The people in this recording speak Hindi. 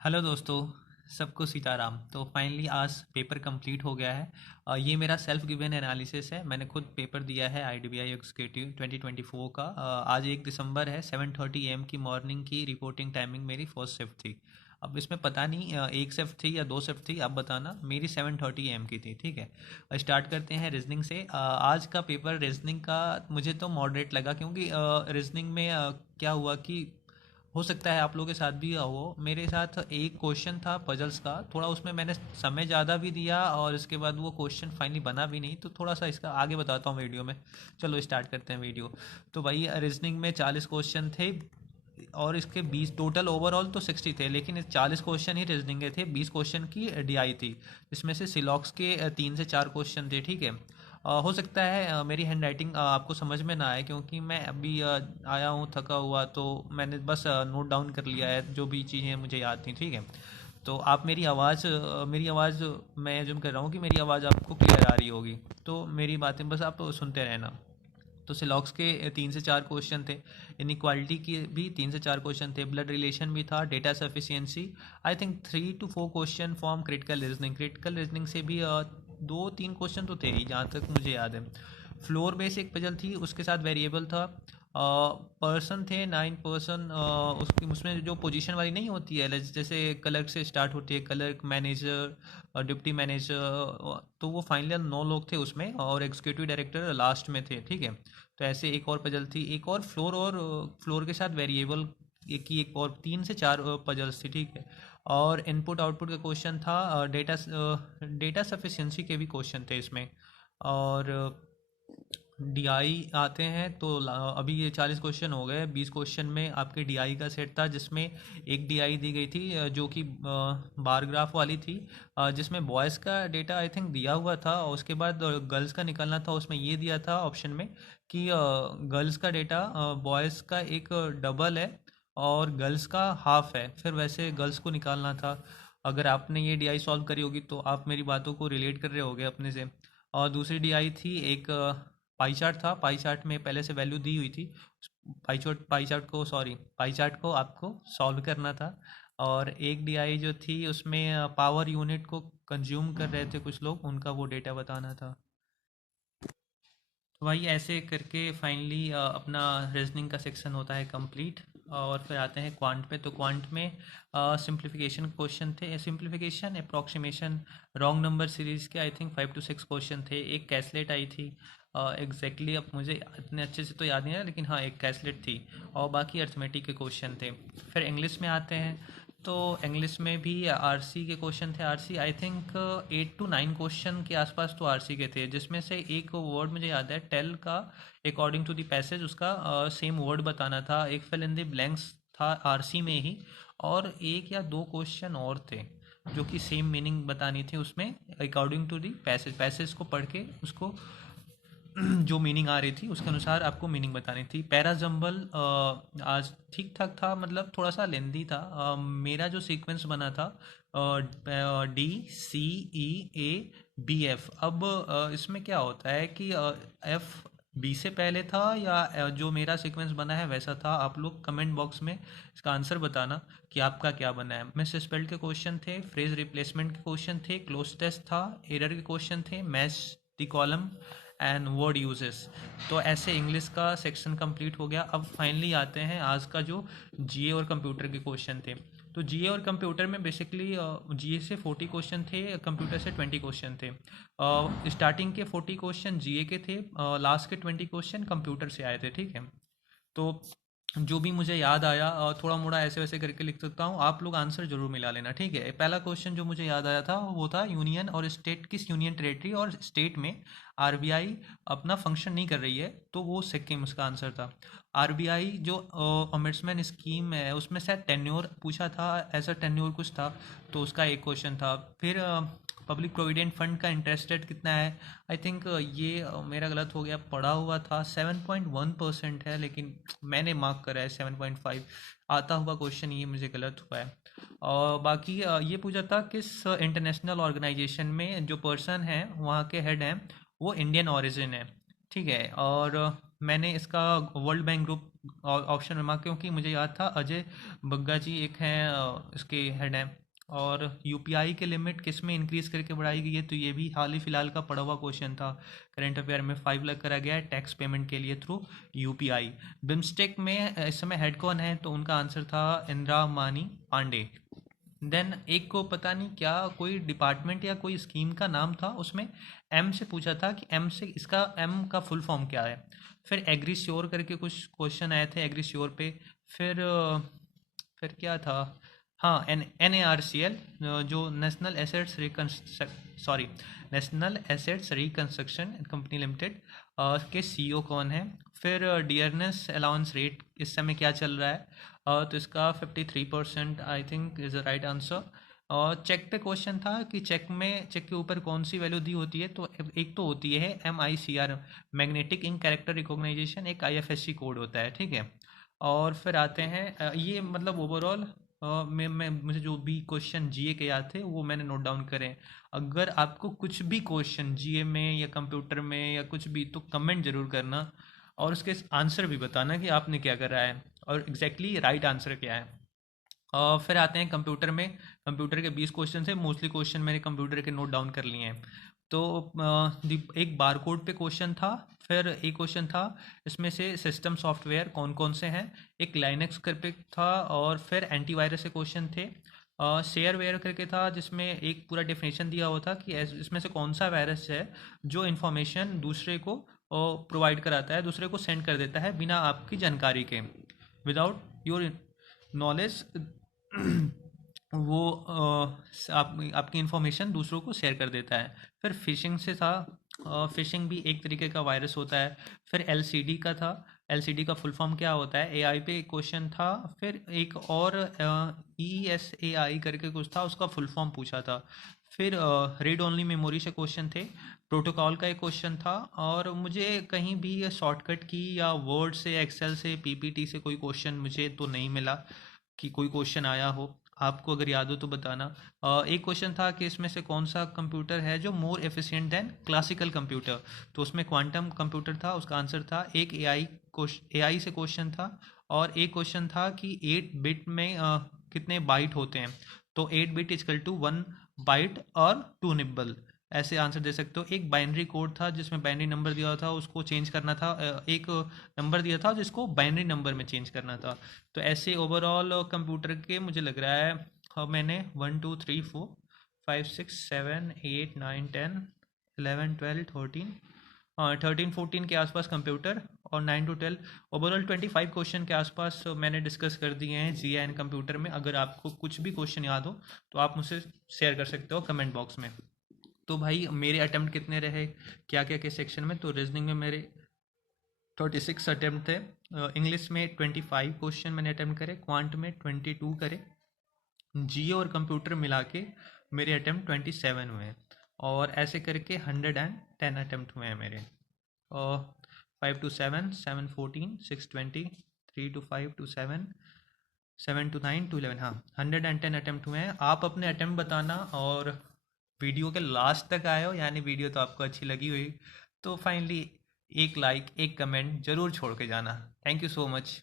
हेलो दोस्तों, सबको सीताराम। तो फाइनली आज पेपर कंप्लीट हो गया है। ये मेरा सेल्फ गिवन एनालिसिस है। मैंने खुद पेपर दिया है आईडीबीआई एग्जीक्यूटिव 2024 का। आज 1 दिसंबर है, 7:30 AM की मॉर्निंग की रिपोर्टिंग टाइमिंग मेरी फर्स्ट शिफ्ट थी। अब इसमें पता नहीं एक शिफ्ट थी या दो शिफ्ट थी, आप बताना। मेरी 7:30 AM की थी। ठीक है, स्टार्ट करते हैं रीजनिंग से। आज का पेपर रीजनिंग का मुझे तो मॉडरेट लगा, क्योंकि रीजनिंग में क्या हुआ कि हो सकता है आप लोगों के साथ भी हो। मेरे साथ एक क्वेश्चन था पजल्स का, थोड़ा उसमें मैंने समय ज़्यादा भी दिया और इसके बाद वो क्वेश्चन फाइनली बना भी नहीं, तो थोड़ा सा इसका आगे बताता हूँ वीडियो में। चलो स्टार्ट करते हैं वीडियो। तो भाई रीजनिंग में 40 क्वेश्चन थे और इसके 20 टोटल, ओवरऑल तो 60 थे, लेकिन इस 40 क्वेश्चन ही रीजनिंग के थे। 20 क्वेश्चन की डीआई थी, जिसमें से सिलॉक्स के 3 से 4 क्वेश्चन थे। ठीक है। हो सकता है मेरी हैंड राइटिंग आपको समझ में ना आए, क्योंकि मैं अभी आया हूँ थका हुआ, तो मैंने बस नोट डाउन कर लिया है जो भी चीज़ें मुझे याद थी। ठीक है। तो आप मेरी आवाज़ मैं जो कर रहा हूँ कि मेरी आवाज़ आपको क्लियर आ रही होगी, तो मेरी बातें बस आप सुनते रहना। तो सिलॉक्स के 3 से 4 क्वेश्चन थे। इनइक्वालिटी की भी 3 से 4 क्वेश्चन थे। ब्लड रिलेशन भी था। Data sufficiency, I think 3 to 4 question form critical reasoning से भी 2-3 क्वेश्चन तो थे ही, जहाँ तक मुझे याद है। फ्लोर बेस एक पजल थी, उसके साथ वेरिएबल था। पर्सन थे 9 पर्सन। उसकी उसमें जो पोजीशन वाली नहीं होती है, जैसे क्लर्क से स्टार्ट होती है, क्लर्क, मैनेजर और डिप्टी मैनेजर, तो वो फाइनल 9 लोग थे उसमें, और एग्जीक्यूटिव डायरेक्टर लास्ट में थे। ठीक है। तो ऐसे एक और पजल थी, एक और फ्लोर के साथ वेरिएबल की एक और 3 से 4 पजल्स थी। ठीक है। और इनपुट आउटपुट का क्वेश्चन था। डेटा सफिशिएंसी के भी क्वेश्चन थे इसमें। और डीआई आते हैं तो अभी ये 40 क्वेश्चन हो गए। 20 क्वेश्चन में आपके डीआई का सेट था, जिसमें एक डीआई दी गई थी जो कि बार ग्राफ वाली थी, जिसमें बॉयज़ का डेटा आई थिंक दिया हुआ था, और उसके बाद गर्ल्स का निकालना था। उसमें ये दिया था ऑप्शन में कि गर्ल्स का डेटा बॉयज़ का एक डबल है और गर्ल्स का हाफ है, फिर वैसे गर्ल्स को निकालना था। अगर आपने ये डीआई सॉल्व करी होगी तो आप मेरी बातों को रिलेट कर रहे होगे अपने से। और दूसरी डीआई थी एक पाई चार्ट था। पाई चार्ट में पहले से वैल्यू दी हुई थी। पाई चार्ट को आपको सॉल्व करना था। और एक डीआई जो थी उसमें पावर यूनिट को कंज्यूम कर रहे थे कुछ लोग, उनका वो डेटा बताना था। तो भाई ऐसे करके फाइनली अपना रीजनिंग का सेक्शन होता है कंप्लीट। और फिर आते हैं क्वांट पे। तो क्वांट में सिंप्लीफिकेशन क्वेश्चन थे, simplification approximation, wrong number series के आई थिंक 5 to 6 क्वेश्चन थे। एक कैसलेट आई थी। एग्जैक्टली अब मुझे इतने अच्छे से तो याद नहीं है, लेकिन हाँ एक कैसलेट थी। और बाकी अर्थमेटिक के क्वेश्चन थे। फिर इंग्लिश में आते हैं। तो इंग्लिश में भी आरसी के क्वेश्चन थे। RC I think 8 to 9 question के आसपास तो आरसी के थे, जिसमें से एक वर्ड मुझे याद है, टेल का। अकॉर्डिंग टू द पैसेज उसका सेम वर्ड बताना था। एक फिल इन द ब्लैंक्स था आरसी में ही। और एक या दो क्वेश्चन और थे जो कि सेम मीनिंग बतानी थी उसमें, according to the passage. Passage को पढ़ के उसको जो मीनिंग आ रही थी उसके अनुसार आपको मीनिंग बतानी थी। पैराजम्बल आज ठीक ठाक था, मतलब थोड़ा सा लेंदी था। मेरा जो सीक्वेंस बना था D C E A B F। अब इसमें क्या होता है कि एफ बी से पहले था या जो मेरा सीक्वेंस बना है वैसा था। आप लोग कमेंट बॉक्स में इसका आंसर बताना कि आपका क्या बना है। मिस स्पेल्ड के क्वेश्चन थे, फ्रेज रिप्लेसमेंट के क्वेश्चन थे, क्लोज टेस्ट था, एरर के क्वेश्चन थे, match the column and word uses. तो ऐसे इंग्लिश का सेक्शन कंप्लीट हो गया। अब फाइनली आते हैं आज का जो जीए और कंप्यूटर के क्वेश्चन थे। तो जीए और कंप्यूटर में बेसिकली जीए से 40 क्वेश्चन थे, कंप्यूटर से 20 क्वेश्चन थे। स्टार्टिंग के 40 क्वेश्चन जीए के थे, लास्ट के 20 क्वेश्चन कंप्यूटर से आए थे। ठीक है। तो जो भी मुझे याद आया और थोड़ा मोड़ा ऐसे वैसे करके लिख सकता हूँ, आप लोग आंसर जरूर मिला लेना। ठीक है। पहला क्वेश्चन जो मुझे याद आया था वो था यूनियन और स्टेट, किस यूनियन टेरेटरी और स्टेट में आरबीआई अपना फंक्शन नहीं कर रही है, तो वो सिक्किम उसका आंसर था। आरबीआई जो अमेंडमेंट स्कीम है उसमें शायद टेन्योर पूछा था, ऐसा टेन्योर कुछ था, तो उसका एक क्वेश्चन था। फिर पब्लिक प्रोविडेंट फंड का इंटरेस्ट रेट कितना है। आई थिंक ये मेरा गलत हो गया, पढ़ा हुआ था 7.1% है, लेकिन मैंने मार्क करा है 7.5। आता हुआ क्वेश्चन ये मुझे गलत हुआ है। और बाकी ये पूछा था किस इंटरनेशनल ऑर्गेनाइजेशन में जो पर्सन है वहाँ के हेड हैं वो इंडियन ओरिजिन है। ठीक है। और मैंने इसका वर्ल्ड बैंक ग्रुप ऑप्शन में मार्क, क्योंकि मुझे याद था अजय बग्गा जी एक हैं इसके हेड हैं। और यूपीआई के लिमिट किस में इंक्रीज करके बढ़ाई गई है, तो ये भी हाल ही फिलहाल का पड़ा हुआ क्वेश्चन था। करंट अफेयर में 5 लाख करा गया है टैक्स पेमेंट के लिए थ्रू यूपीआई। बिम्स्टेक में इस समय हेड कौन है, तो उनका आंसर था इंदिरा मानी पांडे। देन एक को पता नहीं क्या कोई डिपार्टमेंट या कोई स्कीम का नाम था, उसमें एम से पूछा था कि एम से इसका एम का फुल फॉर्म क्या है। फिर एग्री श्योर करके कुछ क्वेश्चन आए थे एग्री श्योर पे। फिर फिर क्या था, हाँ NARCL, जो national assets sorry national assets reconstruction company limited के सीईओ कौन है। फिर डियरनेस अलाउंस रेट इस समय क्या चल रहा है, तो इसका 53% I think is the right answer. और चेक पे क्वेश्चन था कि चेक के ऊपर कौन सी वैल्यू दी होती है, तो एक तो होती है MICR, magnetic ink character recognition, एक IFSC कोड होता है, ठीक है। और फिर आते हैं ये मतलब ओवरऑल मैं मुझे जो भी क्वेश्चन जीए के याद थे वो मैंने नोट डाउन करे। अगर आपको कुछ भी क्वेश्चन जीए में या कंप्यूटर में या कुछ भी, तो कमेंट जरूर करना और उसके आंसर भी बताना कि आपने क्या करा है और एग्जैक्टली राइट आंसर क्या है। फिर आते हैं कंप्यूटर में। कंप्यूटर के 20 क्वेश्चन थे, मोस्टली क्वेश्चन मैंने कंप्यूटर के नोट डाउन कर लिए हैं। तो एक बारकोड पे क्वेश्चन था। फिर एक क्वेश्चन था इसमें से सिस्टम सॉफ्टवेयर कौन कौन से हैं, एक लाइनक्स करके था। और फिर एंटीवायरस के क्वेश्चन थे। शेयरवेयर करके था जिसमें एक पूरा डेफिनेशन दिया हुआ था कि इसमें से कौन सा वायरस है जो इन्फॉर्मेशन दूसरे को प्रोवाइड कराता है, दूसरे को सेंड कर देता है बिना आपकी जानकारी के, विदाउट योर नॉलेज। वो आपकी इन्फॉर्मेशन दूसरों को शेयर कर देता है। फिर फिशिंग से था, फिशिंग भी एक तरीके का वायरस होता है। फिर एलसीडी का था, एलसीडी का फुल फॉर्म क्या होता है, एआई पे क्वेश्चन था। फिर एक और ESAI करके कुछ था, उसका फुल फॉर्म पूछा था। फिर रीड ओनली मेमोरी से क्वेश्चन थे, प्रोटोकॉल का एक क्वेश्चन था। और मुझे कहीं भी ये शॉर्टकट की या वर्ड से एक्सेल से पीपीटी से कोई क्वेश्चन मुझे तो नहीं मिला कि कोई क्वेश्चन आया हो। आपको अगर याद हो तो बताना। एक क्वेश्चन था कि इसमें से कौन सा कंप्यूटर है जो more efficient then classical computer, तो उसमें क्वांटम कंप्यूटर था, उसका आंसर था। एक एआई से क्वेश्चन था। और एक क्वेश्चन था कि 8 बिट में कितने बाइट होते हैं, तो 8 बिट इजकल टू 1 बाइट और 2 निब्बल, ऐसे आंसर दे सकते हो। एक बाइनरी कोड था जिसमें बाइनरी नंबर दिया था, उसको चेंज करना था। एक नंबर दिया था जिसको बाइनरी नंबर में चेंज करना था। तो ऐसे ओवरऑल कंप्यूटर के मुझे लग रहा है मैंने 1 2 3 4 5 6 7 8 9 10 11 12 13 13 14 के आसपास कंप्यूटर, और 9 to 12 ओवरऑल 25 क्वेश्चन के आसपास मैंने डिस्कस कर दिए हैं जी एंड कंप्यूटर में। अगर आपको कुछ भी क्वेश्चन याद हो तो आप मुझसे शेयर कर सकते हो कमेंट बॉक्स में। तो भाई मेरे अटेम्प्ट कितने रहे, क्या क्या के सेक्शन में, तो रीजनिंग में मेरे 36 अटेम्प्ट थे। इंग्लिश में 25 क्वेश्चन मैंने अटेम्प्ट करे, क्वांट में 22 करे, जियो और कंप्यूटर मिला के मेरे अटेम्प्ट 27 हुए हैं। और ऐसे करके 110 अटेम्प्ट हुए हैं मेरे। और 5 to 7 7 14 6 20 3 to 5 to 7 7 to 9 to 11, हाँ 110 अटेम्प्ट हुए हैं। आप अपने अटेम्प्ट बताना, और वीडियो के लास्ट तक आए हो यानी वीडियो तो आपको अच्छी लगी हुई, तो फाइनली एक लाइक एक कमेंट ज़रूर छोड़ के जाना। Thank you so much.